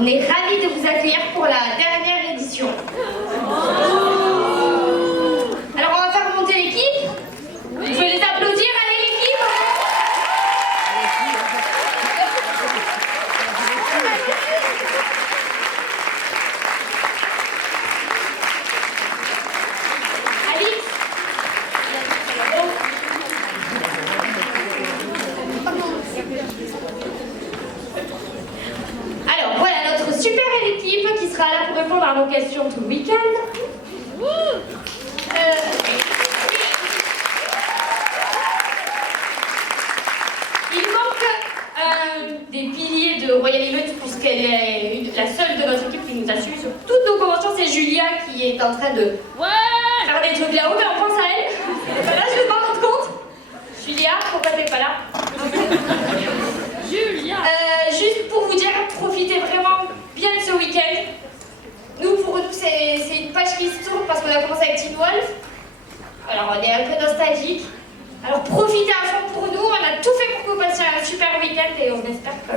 On est ravis de vous accueillir pour la dernière édition. Alors on va faire monter l'équipe. Vous pouvez les applaudir, allez l'équipe. Alix. Alors voilà notre super équipe qui sera là pour répondre à vos questions tout le week-end. Il manque des piliers de Royal Event puisqu'elle est la seule de notre équipe qui nous a suivi sur toutes nos conventions. C'est Julia qui est en train de faire des trucs là-haut, mais on pense à elle. Là, je vais pas rendre compte. Julia, pourquoi t'es pas là? Julia. Juste pour vous dire, profitez vraiment bien de ce week-end. Pour nous, c'est une page qui se tourne parce qu'on a commencé avec Teen Wolf. Alors, on est un peu nostalgique. Alors, profitez à fond pour nous. On a tout fait pour que vous passiez un super week-end et on espère que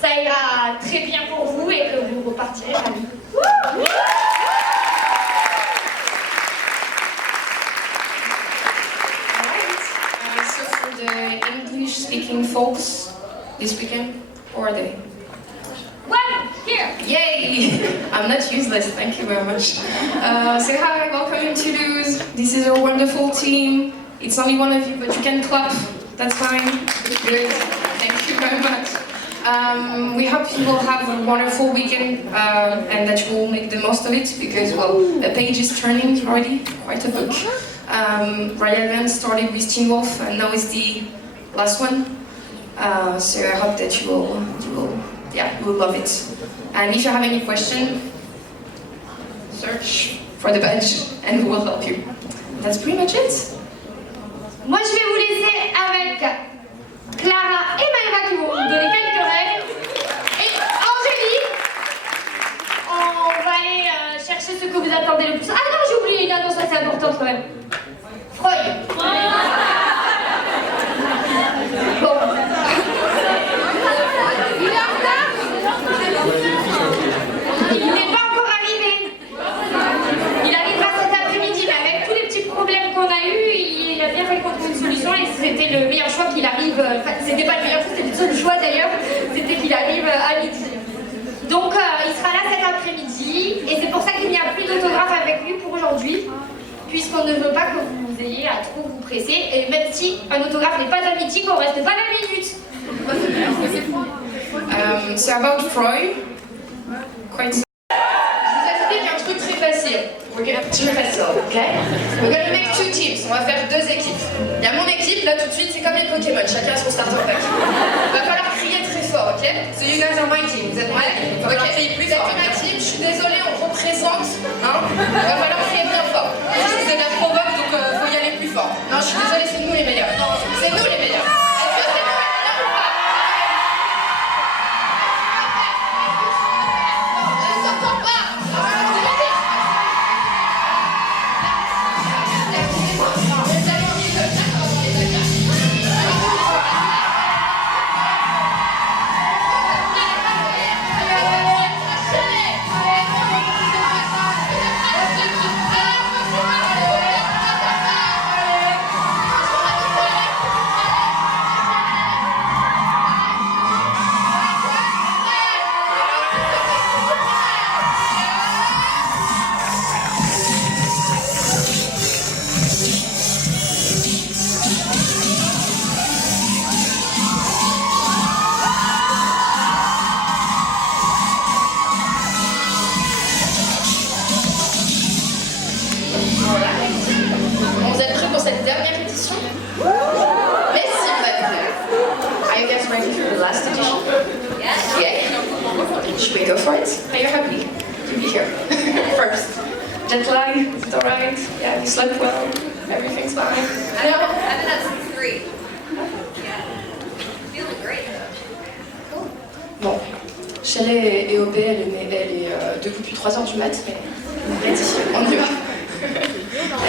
ça ira très bien pour vous et que vous repartirez ravis. So for the English-speaking folks this weekend, or are they? One, here! Yay! I'm not useless, thank you very much. Say hi, welcome in Toulouse. This is our wonderful team. It's only one of you, but you can clap. That's fine. Good. Thank you very much. We hope you will have a wonderful weekend and that you will make the most of it because, well, a page is turning already, quite a book. Royal Event started with Teen Wolf and now it's the last one. So I hope that you will love it. And if you have any question, search for the badge and we will help you. That's pretty much it. Moi, je vais vous laisser avec Clara et Maëva qui vont vous donner quelques règles. Et Angélique, on va aller chercher ce que vous attendez le plus. Ah non, j'ai oublié une annonce assez importante quand même. Freud. Bon. Il est en retard. Il n'est pas encore arrivé. Il arrivera cet après-midi, mais avec tous les petits problèmes qu'on a eus, il a bien fait qu'on trouve une solution et c'était le meilleur choix qu'il arrive. Enfin, c'était pas le meilleur choix, c'était le seul choix d'ailleurs. C'était qu'il arrive à midi. Donc il sera là cet après-midi et c'est pour ça qu'il n'y a plus d'autographe avec lui pour aujourd'hui, puisqu'on ne veut pas que vous ayez à trop vous presser. Et même si un autographe n'est pas un meeting, on reste pas 20 minutes. So about Freud, quite. Je vous explique un truc très facile. Très facile, ok? We're gonna make two teams. On va faire deux équipes. Il y a mon équipe, là tout de suite, c'est comme les Pokémon, chacun a son starter pack. Il va falloir crier très fort, ok? So you guys are my team, vous êtes ma team. Il va falloir crier plus fort. Vous êtes ma team, je suis désolée, on représente, hein? Il va falloir crier bien fort. Juste vous êtes la provoque, donc faut y aller plus fort. Non, je suis désolée, c'est nous les meilleurs. C'est nous les meilleurs. Est-ce que c'est nous les meilleurs ou pas? Je ne s'entends pas. Vous êtes prêts pour cette dernière édition? Mais si vous êtes prêts. Are you guys ready for the last edition? Yes. Yeah. Should we go for it? Are you happy to be here? First. Jet lag, is it alright? Yeah, you slept well? Everything's fine? I've been up since 3. Yeah. Feeling great though. Cool. Bon. Shelley est OP, elle est debout depuis 3 heures du mat, mais on y va.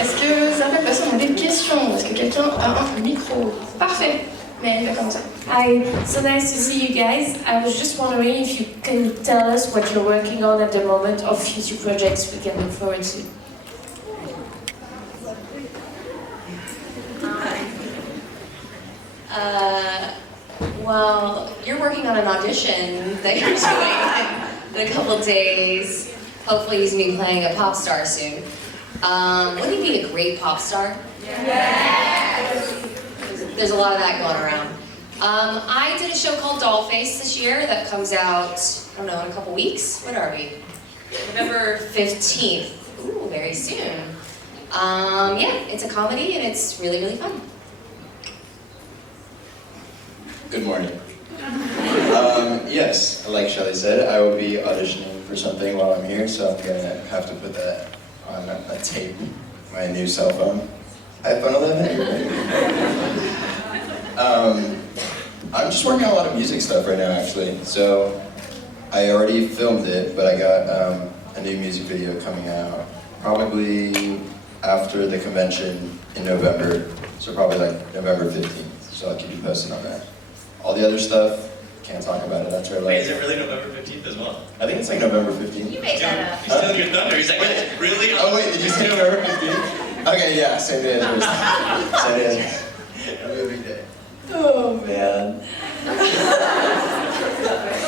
Est-ce que ça va passer? On a des questions? Est-ce que quelqu'un a un micro? Parfait. Mais elle fait comme ça. Hi, so nice to see you guys. I was just wondering if you can tell us what you're working on at the moment or future projects we can look forward to. Well, you're working on an audition that you're doing in a couple days. Hopefully he's going to be playing a pop star soon. Wouldn't he be a great pop star? Yes! There's a lot of that going around. I did a show called Dollface this year that comes out, I don't know, in a couple weeks. What are we? November 15th. Ooh, very soon. Yeah, it's a comedy and it's really, really fun. Good morning. Yes, like Shelly said, I will be auditioning for something while I'm here, so I'm gonna have to put that on a tape, my new cell phone. iPhone 11. I'm just working on a lot of music stuff right now, actually. So I already filmed it, but I got a new music video coming out probably after the convention in November, so probably like November 15th. So I'll keep you posted on that. All the other stuff, can't talk about it. That's right. Wait, is it really November 15th as well? I think it's like November 15th. You made that up. He's stealing your thunder. He's like, wait, really? Oh wait, did you say November 15th? Okay, yeah, same day as yours. Same day as yours. A movie day. Oh man.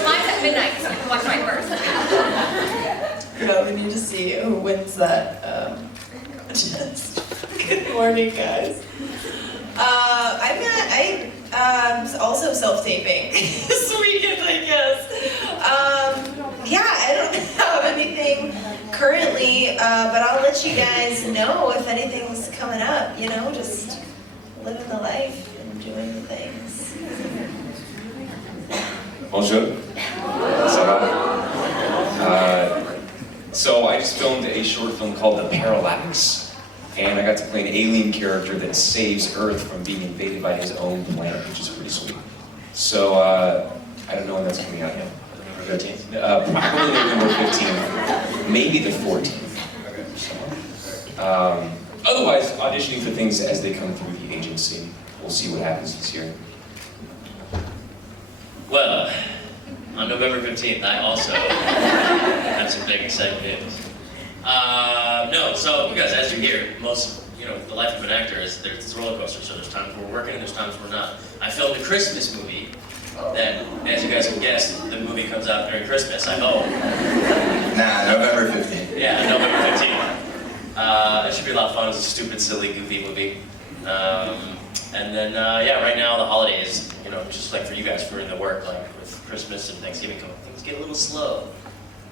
Mine's at midnight, so you can watch mine first. Yeah, we need to see who wins that contest. Good morning, guys. I'm also self-taping this weekend, I guess. Yeah, I don't have anything currently, but I'll let you guys know if anything's coming up, you know, just living the life and doing the things. Bonjour. Ça va? So I just filmed a short film called The Parallax. And I got to play an alien character that saves Earth from being invaded by his own planet, which is pretty sweet. So, I don't know when that's coming out yet. November 15th? Probably November 15th, maybe the 14th. Otherwise, auditioning for things as they come through the agency. We'll see what happens this year. Well, on November 15th, I also have some big exciting news. No, so you guys, as you hear, the life of an actor is there's a roller coaster. So there's times we're working and there's times we're not. I filmed a Christmas movie that, as you guys can guess, the movie comes out during Christmas. I hope. Nah, November 15th. Yeah, November 15th. It should be a lot of fun. It's a stupid, silly, goofy movie. And then, yeah, right now the holidays, just like for you guys, for the work, like with Christmas and Thanksgiving, things get a little slow.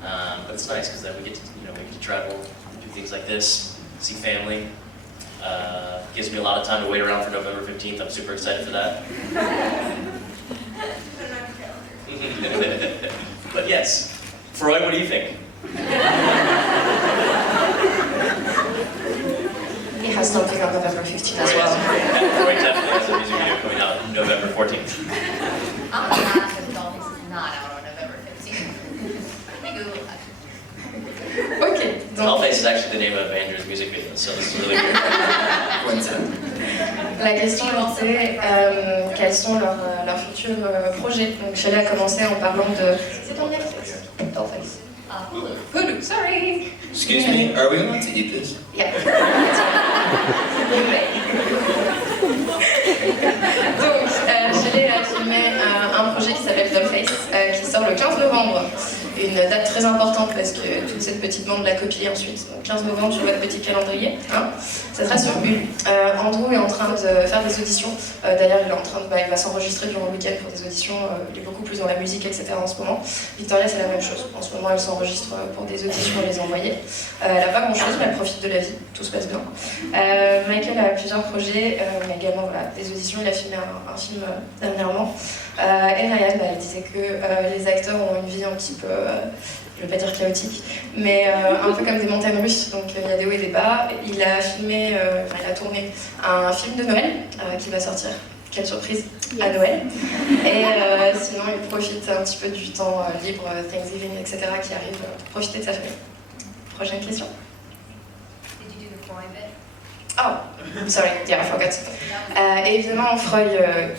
But it's nice because then we get to travel, do things like this, see family. Gives me a lot of time to wait around for November 15th. I'm super excited for that. But yes, Freud, what do you think? He has something on November 15th as Freud well. Freud definitely has a music video coming out November 14th. I'm gonna laugh if Dollface is not out on November 15th. Let me Google that. Ok, donc Dollface is actually the name of Andrew's music video, so this is really weird. la question était quels sont leurs futurs projets. Donc Shelley a commencé en parlant de... C'est ton Netflix, Dollface. Hulu, sorry. Excuse me, are we allowed to eat this? Yeah. Donc, Shelley a filmé un projet qui s'appelle Dollface, qui sort le 15 novembre. Une date très importante parce que toute cette petite bande l'a copiée ensuite. Donc 15 novembre sur votre petit calendrier. Hein. Ça sera sur Bulle. Andrew est en train de faire des auditions. D'ailleurs, il va s'enregistrer durant le week-end pour des auditions. Il est beaucoup plus dans la musique, etc. en ce moment. Victoria, c'est la même chose. En ce moment, elle s'enregistre pour des auditions et les envoyer. Elle n'a pas grand-chose, mais elle profite de la vie. Tout se passe bien. Michael a plusieurs projets, mais également des auditions. Il a filmé un film dernièrement. Et Ryan, il disait que les acteurs ont une vie un petit peu, je ne vais pas dire chaotique, mais un peu comme des montagnes russes, donc il y a des hauts et des bas. Il a tourné un film de Noël qui va sortir, quelle surprise, à Noël. Et sinon, il profite un petit peu du temps libre, Thanksgiving, etc. qui arrive, pour profiter de sa famille. Prochaine question. Did you do the cry bit? Oh, sorry, yeah, I forgot. Et évidemment, Freud,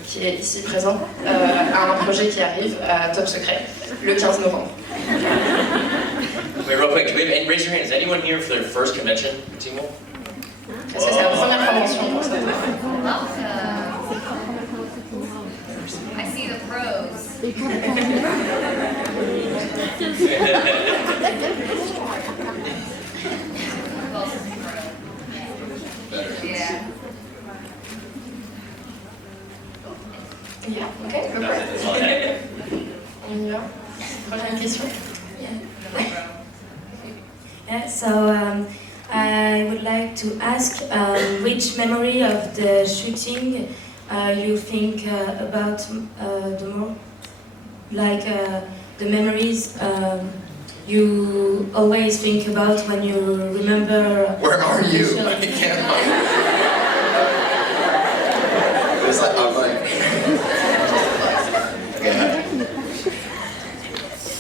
qui est ici présent, a un projet qui arrive à Top Secret le 15 novembre. Wait, real quick, do we have, raise your hand, is anyone here for their first convention, Timo? Est-ce que c'est la première convention pour ça? I see the pros. Yeah. Yeah, ok, go for it. That's all I had. On y va. Prochaine question. Yeah, so I would like to ask which memory of the shooting you think about the more, like the memories you always think about when you remember. Where are you? the show. I can't find you. It's like, I'm like... Okay.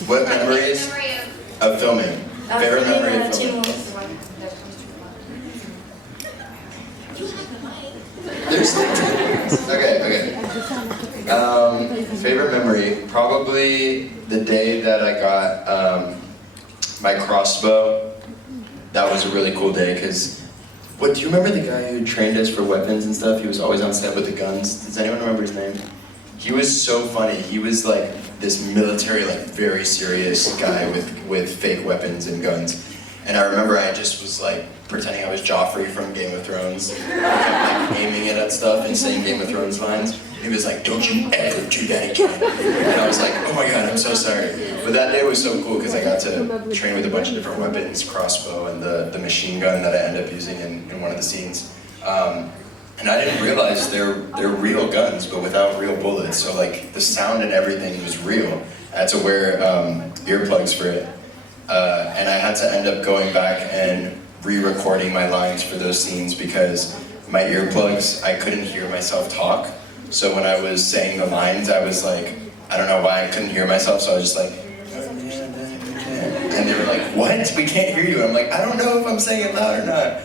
What memories of filming? Favorite memory of filming? There's okay. Favorite memory, probably the day that I got my crossbow. That was a really cool day because, what do you remember the guy who trained us for weapons and stuff? He was always on set with the guns. Does anyone remember his name? He was so funny. He was like this military, like very serious guy with fake weapons and guns. And I remember I just was like pretending I was Joffrey from Game of Thrones. I kept like aiming it at stuff and saying Game of Thrones lines. He was like, "Don't you ever do that again." And I was like, "Oh my god, I'm so sorry." But that day was so cool because I got to train with a bunch of different weapons, crossbow and the machine gun that I ended up using in one of the scenes. And I didn't realize they're real guns, but without real bullets. So like the sound and everything was real. I had to wear earplugs for it. And I had to end up going back and re-recording my lines for those scenes because my earplugs, I couldn't hear myself talk. So when I was saying the lines, I was like, I don't know why I couldn't hear myself, so I was just like, and they were like, "What? We can't hear you." And I'm like, I don't know if I'm saying it loud or not.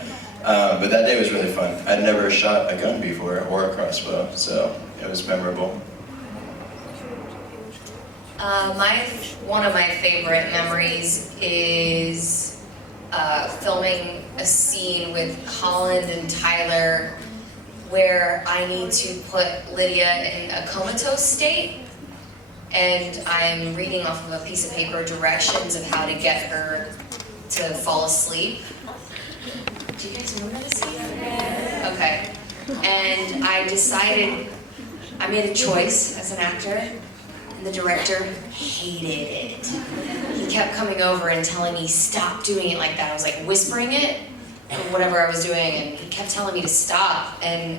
But that day was really fun. I'd never shot a gun before or a crossbow, so it was memorable. One of my favorite memories is filming a scene with Holland and Tyler where I need to put Lydia in a comatose state, and I'm reading off of a piece of paper directions of how to get her to fall asleep. Do you guys remember this scene? Okay. And I decided, I made a choice as an actor, and the director hated it. He kept coming over and telling me, "Stop doing it like that." I was like whispering it, or whatever I was doing, and he kept telling me to stop. And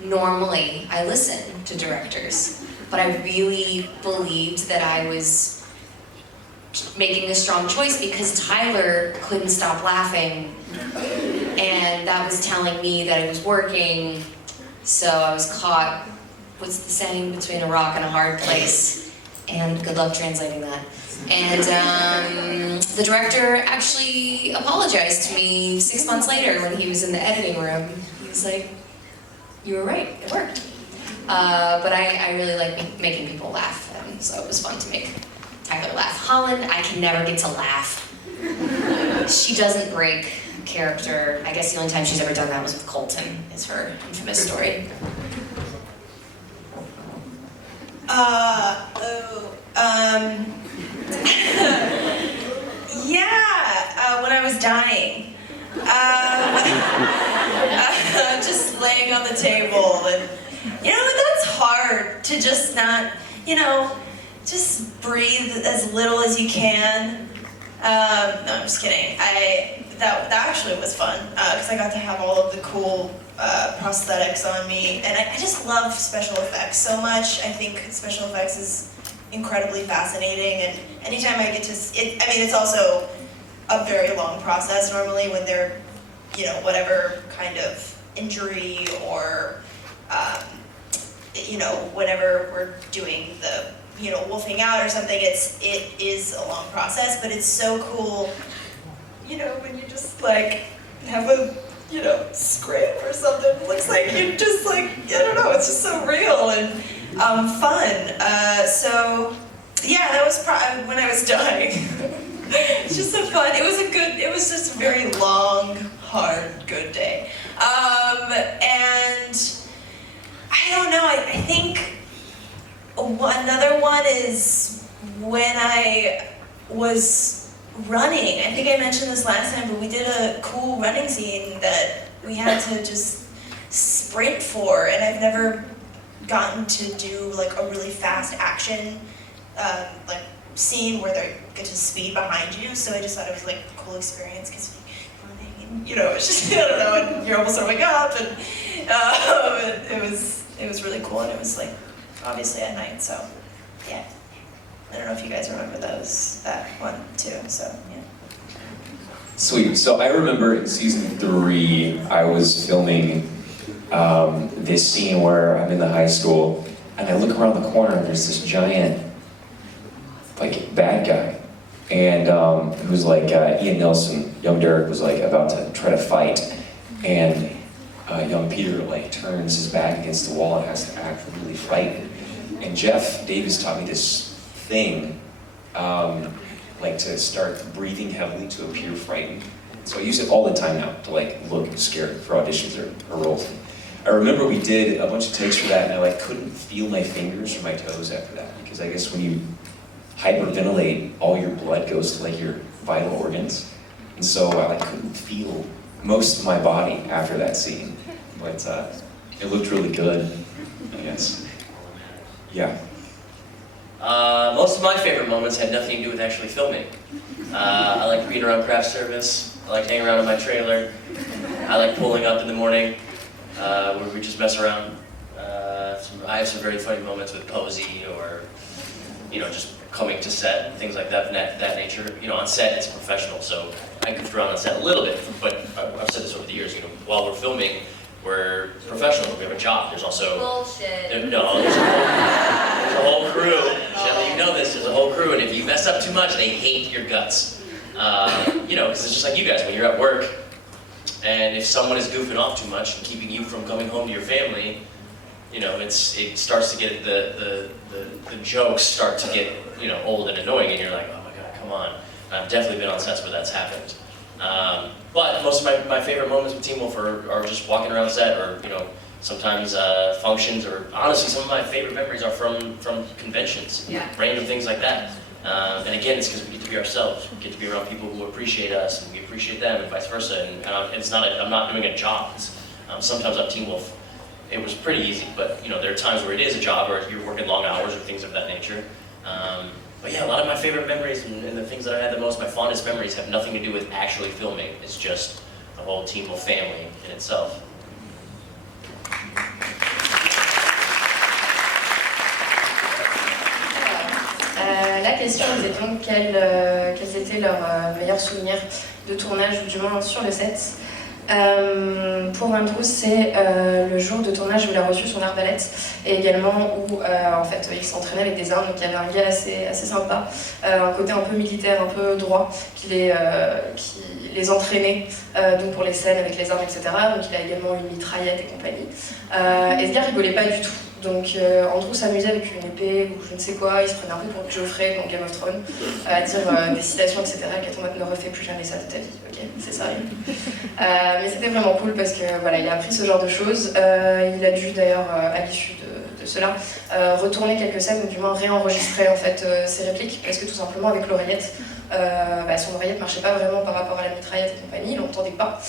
normally I listen to directors, but I really believed that I was making a strong choice because Tyler couldn't stop laughing, and that was telling me that it was working. So I was caught, what's the saying, between a rock and a hard place, and good luck translating that. And the director actually apologized to me 6 months later when he was in the editing room. He was like, "You were right, it worked." But I really like making people laugh, and so it was fun to make Tyler laugh. Holland, I can never get to laugh. She doesn't break character. I guess the only time she's ever done that was with Colton, is her infamous story. When I was dying. Just laying on the table, and that's hard to just not, just breathe as little as you can. No, I'm just kidding. That actually was fun because I got to have all of the cool prosthetics on me, and I just love special effects so much. I think special effects is incredibly fascinating, and anytime I get to, it's also a very long process normally when they're, whatever kind of injury or, whenever we're doing the, wolfing out or something, it is a long process, but it's so cool, when you just like have a scrape or something. It looks like you're just like, I don't know, it's just so real and fun. So yeah, that was when I was dying. It's just so fun. It was just a very long, hard, good day. And I don't know, I think another one is when I was running. I think I mentioned this last time, but we did a cool running scene that we had to just sprint for, and I've never gotten to do like a really fast action like scene where they get to speed behind you, so I just thought it was like a cool experience because it's just, I don't know, and you're almost throwing up, and it was really cool, and it was like obviously at night, so yeah. I don't know if you guys remember that one too, so yeah. Sweet. So I remember in season 3, I was filming this scene where I'm in the high school, and I look around the corner and there's this giant, like, bad guy, and who's like Ian Nelson, young Derek was like about to try to fight, and young Peter like turns his back against the wall and has to act really frightened. And Jeff Davis taught me this thing, like to start breathing heavily to appear frightened. So I use it all the time now to like look scared for auditions or roles. I remember we did a bunch of takes for that, and I like couldn't feel my fingers or my toes after that, because I guess when you hyperventilate, all your blood goes to like your vital organs, and so I like couldn't feel most of my body after that scene. But it looked really good, I guess. Yeah. Most of my favorite moments had nothing to do with actually filming. I like being around craft service. I like hanging around in my trailer. I like pulling up in the morning where we just mess around. I have some very funny moments with Posey, or just coming to set and things like that nature. On set it's professional, so I goof around on set a little bit. But I've said this over the years. While we're filming, we're professional. We have a job. There's also Bullshit. there's a whole crew. Shelly, you know this. There's a whole crew, and if you mess up too much, they hate your guts. Because it's just like you guys when you're at work, and if someone is goofing off too much and keeping you from coming home to your family, it starts to get the jokes start to get old and annoying, and you're like, oh my god, come on. And I've definitely been on sets where that's happened. But most of my favorite moments with Teen Wolf are just walking around set, or sometimes functions, or honestly some of my favorite memories are from conventions, random things like that. And again, it's because we get to be ourselves. We get to be around people who appreciate us, and we appreciate them, and vice versa. And I'm not doing a job. Sometimes on Teen Wolf, it was pretty easy, but there are times where it is a job, or you're working long hours, or things of that nature. But yeah, a lot of my favorite memories and the things that I had the most, my fondest memories, have nothing to do with actually filming. It's just the whole Teen Wolf family in itself. La question était donc quels étaient leurs meilleurs souvenirs de tournage, ou du moins sur le set. Pour Andrew, c'est le jour de tournage où il a reçu son arbalète, et également où en fait il s'entraînait avec des armes. Donc il y avait un gars assez sympa, un côté un peu militaire, un peu droit, qui les entraînait donc pour les scènes avec les armes, etc. Donc il a également une mitraillette et compagnie. Et ce gars rigolait pas du tout. Donc Andrew s'amusait avec une épée ou je ne sais quoi, il se prenait un peu pour Geoffrey dans Game of Thrones, à dire des citations, etc. Qui en mode ne refais plus jamais ça de ta vie, ok, c'est ça. Mais c'était vraiment cool parce que voilà, il a appris ce genre de choses. Il a dû d'ailleurs, à l'issue de cela, retourner quelques scènes, ou du moins réenregistrer en fait ses répliques, parce que tout simplement avec l'oreillette, son oreillette marchait pas vraiment par rapport à la mitraillette et compagnie, il l'entendait pas,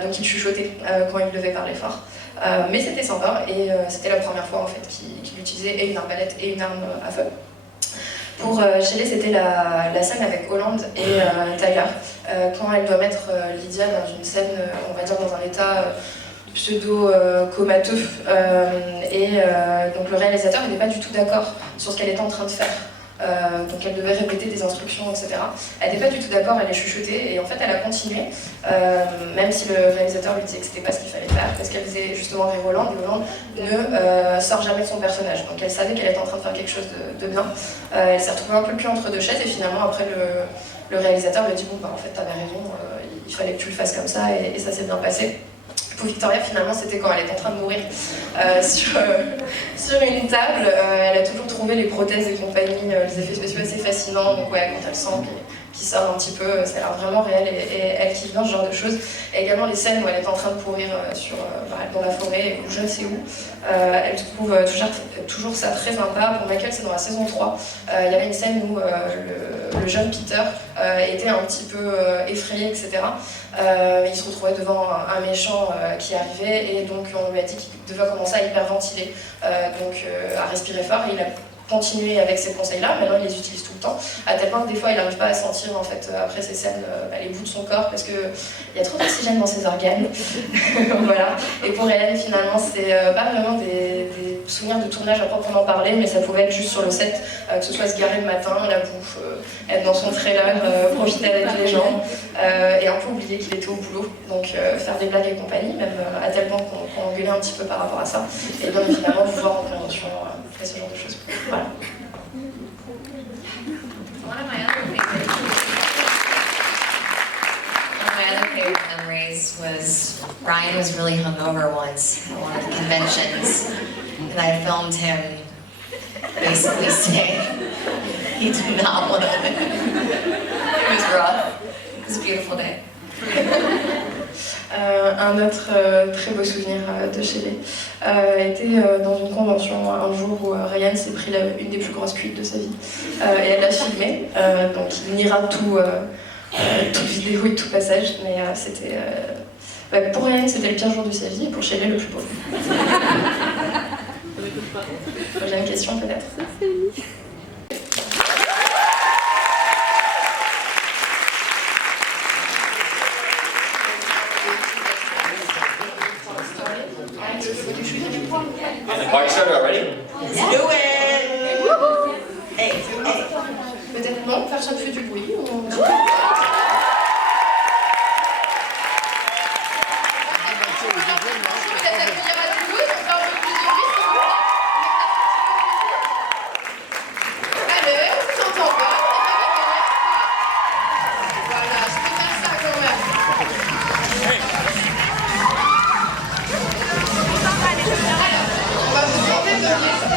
donc il chuchotait quand il devait parler fort. Mais c'était sympa, et c'était la première fois en fait qu'il utilisait et une arbalète et une arme à feu. Pour Shelley, c'était la scène avec Hollande et Tyler, quand elle doit mettre Lydia dans une scène, on va dire dans un état pseudo-comateux, donc le réalisateur n'était pas du tout d'accord sur ce qu'elle était en train de faire. Donc elle devait répéter des instructions, etc. Elle n'était pas du tout d'accord, elle les chuchotait, et en fait elle a continué, même si le réalisateur lui disait que c'était pas ce qu'il fallait faire, parce qu'elle faisait justement rire Hollande, et Hollande ne sort jamais de son personnage. Donc elle savait qu'elle était en train de faire quelque chose de bien. Elle s'est retrouvée un peu le cul entre deux chaises, et finalement après le réalisateur lui a dit bon bah en fait t'avais raison, il fallait que tu le fasses comme ça, et ça s'est bien passé. Pour Victoria, finalement, c'était quand elle était en train de mourir sur une table. Elle a toujours trouvé les prothèses et compagnie, les effets spéciaux assez fascinants. Donc ouais, quand elle sent qui sort un petit peu, ça a l'air vraiment réel et elle kiffe bien ce genre de choses. Et également les scènes où elle est en train de courir dans la forêt ou je ne sais où, elle trouve toujours ça très sympa. Pour Michael, c'est dans la saison 3. Il y avait une scène où le jeune Peter était un petit peu effrayé, etc. Il se retrouvait devant un méchant qui arrivait et donc on lui a dit qu'il devait commencer à hyperventiler, à respirer fort, et il a continuer avec ces conseils-là. Maintenant, il les utilise tout le temps, à tel point que des fois, il n'arrive pas à sentir, en fait, après ces scènes, les bouts de son corps, parce qu'il y a trop d'oxygène dans ses organes. Voilà. Et pour Hélène, finalement, c'est pas vraiment des souvenirs de tournage à proprement parler, mais ça pouvait être juste sur le set, que ce soit se garer le matin, la bouffe, être dans son trailer, profiter avec les gens, et un peu oublier qu'il était au boulot. Donc, faire des blagues et compagnie, même à tel point qu'on engueulait un petit peu par rapport à ça. Et bien évidemment, pouvoir en convention et ce genre de choses. Voilà. One of my other favorite memories was Ryan was really hungover once at one of the conventions, and I filmed him basically saying he did not want to. It was rough. It was a beautiful day. Un autre très beau souvenir de Shelley était dans une convention un jour où Ryan s'est pris une des plus grosses cuites de sa vie et elle l'a filmé, donc il niera toute vidéo et tout passage, mais c'était pour Ryan c'était le pire jour de sa vie et pour Shelley le plus beau. J'ai une question peut-être. And the party started already? Let's do it! Hey, hey. Peut-être non, personne ne fait du bruit. On va vous demander de venir.